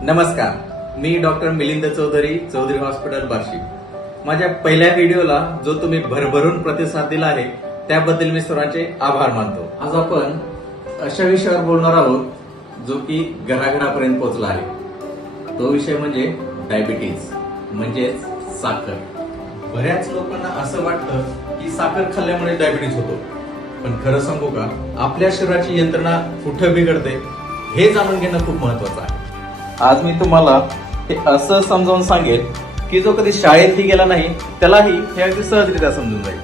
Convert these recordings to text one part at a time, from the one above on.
नमस्कार, मी doctor Milind Chaudhari hospital Barshi. माझ्या पहिल्या व्हिडिओला जो तुम्ही भरभरून प्रतिसाद दिला आहे त्याबद्दल मी सर्वांचे आभार मानतो। आज आपण अशा विषयावर बोलणार आहोत जो की घराघरापर्यंत पोहोचला आहे। तो विषय म्हणजे डायबिटीज म्हणजेच साखर। बऱ्याच लोकांना असं वाटतं की साखर खाल्ल्यामुळे डायबिटीज होतो, पण खरं सांगू का, आपल्या शरीराची यंत्रणा कुठे बिघडते हे जाणून घेणं खूप महत्वाचं आहे। आज मी तुम्हाला हे असं समजावून सांगेल की जो कधी शाळेतही गेला नाही त्यालाही हे अगदी सहजरित्या समजून जाईल।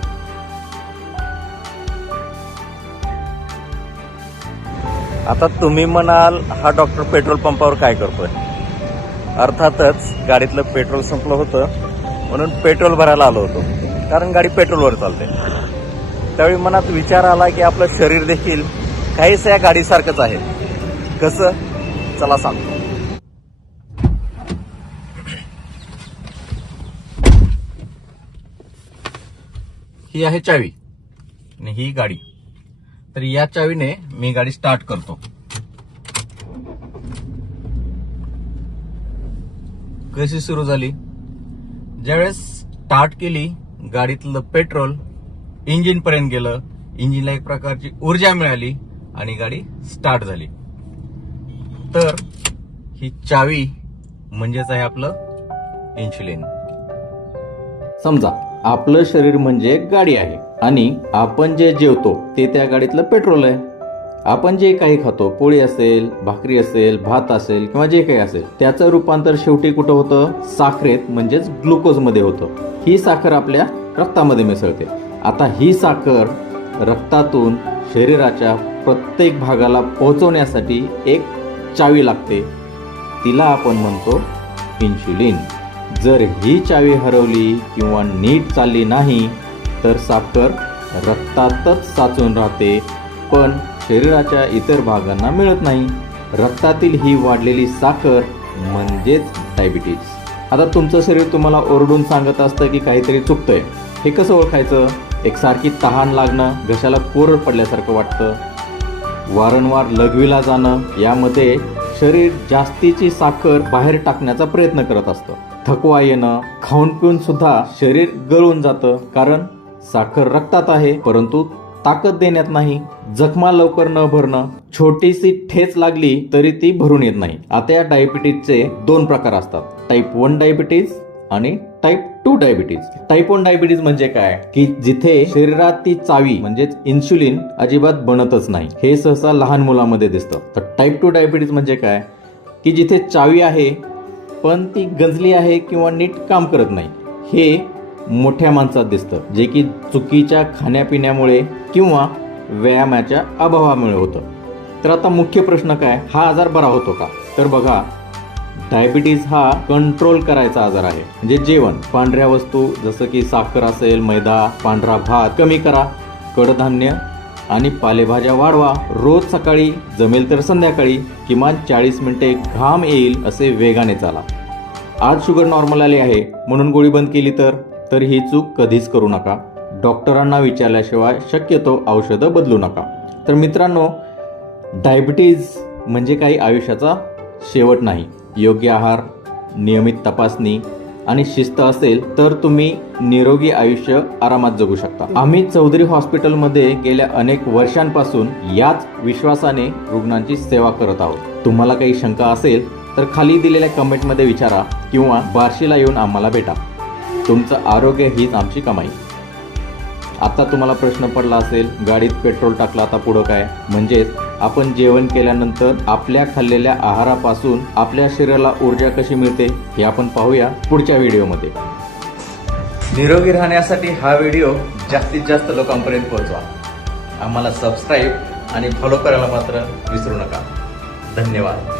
आता तुम्ही म्हणाल, हा डॉक्टर पेट्रोल पंपावर काय करतोय? अर्थातच गाडीतलं पेट्रोल संपलं होतं म्हणून पेट्रोल भरायला आलो होतो, कारण गाडी पेट्रोलवर चालते। त्यावेळी मनात विचार आला की आपलं शरीर देखील काहीच या गाडीसारखंच आहे। कसं? चला सांगतो। ही आहे चावी आणि ही गाडी। तर या चावीने मी गाडी स्टार्ट करतो। कशी सुरू झाली? ज्यावेळेस स्टार्ट केली, गाडीतलं पेट्रोल इंजिन पर्यंत गेलं, इंजिनला एक प्रकारची ऊर्जा मिळाली आणि गाडी स्टार्ट झाली। तर ही चावी म्हणजेच आहे आपलं इन्शुलिन। समजा आपलं शरीर म्हणजे गाडी आहे आणि आपण जे जेवतो ते त्या गाडीतलं पेट्रोल आहे। आपण जे काही खातो, पोळी असेल, भाकरी असेल, भात असेल किंवा जे काही असेल, त्याचं रूपांतर शेवटी कुठं होतं? साखरेत म्हणजेच ग्लुकोज मध्ये होतं। ही साखर आपल्या रक्तामध्ये मिसळते। आता ही साखर रक्तातून शरीराच्या प्रत्येक भागाला पोहोचवण्यासाठी एक चावी लागते, तिला आपण म्हणतो इन्शुलिन। जर ही चावी हरवली किंवा नीट चालली नाही तर साखर रक्तातच साचून राहते, पण शरीराच्या इतर भागांना मिळत नाही। रक्तातील ही वाढलेली साखर म्हणजेच डायबिटीज। आता तुमचं शरीर तुम्हाला ओरडून सांगत असतं की काहीतरी चुकतंय। हे कसं ओळखायचं? एकसारखी तहान लागणं, घशाला कोरड पडल्यासारखं वाटतं, वारंवार लघवीला जाणं, यामध्ये शरीर जास्तीची साखर बाहेर टाकण्याचा प्रयत्न करत असतं। थकवा येणं, खाऊन पिऊन सुद्धा शरीर गळून जातं, कारण साखर रक्तात आहे परंतु ताकद देण्यात नाही। जखमा लवकर न भरणं, छोटीशी ठेच लागली तरी ती भरून येत नाही। आता या डायबिटीजचे दोन प्रकार असतात, टाईप 1 डायबिटीज आणि टाईप 2 डायबिटीज। टाईप 1 डायबिटीज म्हणजे काय? की जिथे शरीरात ती चावी म्हणजेच इन्शुलिन अजिबात बनतच नाही। हे सहसा लहान मुलांमध्ये दिसतं। तर टाईप 2 डायबिटीज म्हणजे काय? की जिथे चावी आहे पण ती गंजली आहे किंवा नीट काम करत नाही। हे मोठ्या माणसात दिसतं, जे की चुकीच्या खाण्यापिण्यामुळे किंवा व्यायामाच्या अभावामुळे होतं। तर आता मुख्य प्रश्न काय? हा आजार बरा होतो का? तर बघा, डायबिटीज हा कंट्रोल करायचा आजार आहे। म्हणजे जेवण, पांढऱ्या वस्तू जसं की साखर असेल, मैदा, पांढरा भात कमी करा, कडधान्य आणि पालेभाज्या वाढवा। रोज सकाळी, जमेल तर संध्याकाळी किमान 40 मिनिटे घाम येईल असे वेगाने चाला। आज शुगर नॉर्मल आली आहे म्हणून गोळी बंद केली तर ही चूक कधीच करू नका। डॉक्टरांना विचारल्याशिवाय शक्यतो औषधं बदलू नका। तर मित्रांनो, डायबिटीज म्हणजे काही आयुष्याचा शेवट नाही। योग्य आहार, नियमित तपासणी आणि शिस्त असेल तर तुम्ही निरोगी आयुष्य आरामात जगू शकता। आम्ही चौधरी हॉस्पिटलमध्ये गेल्या अनेक वर्षांपासून याच विश्वासाने रुग्णांची सेवा करत आहोत। तुम्हाला काही शंका असेल तर खाली दिलेल्या कमेंटमध्ये विचारा किंवा बार्शीला येऊन आम्हाला भेटा। तुमचं आरोग्य हीच आमची कमाई। आता तुम्हाला प्रश्न पडला असेल, गाडीत पेट्रोल टाकलं, आता पुढं काय? म्हणजेच आपण जेवण केल्यानंतर आपल्या खाल्लेल्या आहारापासून आपल्या शरीराला ऊर्जा कशी मिळते हे आपण पाहूया पुढच्या व्हिडिओमध्ये। निरोगी राहण्यासाठी हा व्हिडिओ जास्तीत जास्त लोकांपर्यंत पोहोचवा। आम्हाला सबस्क्राईब आणि फॉलो करायला मात्र विसरू नका। धन्यवाद।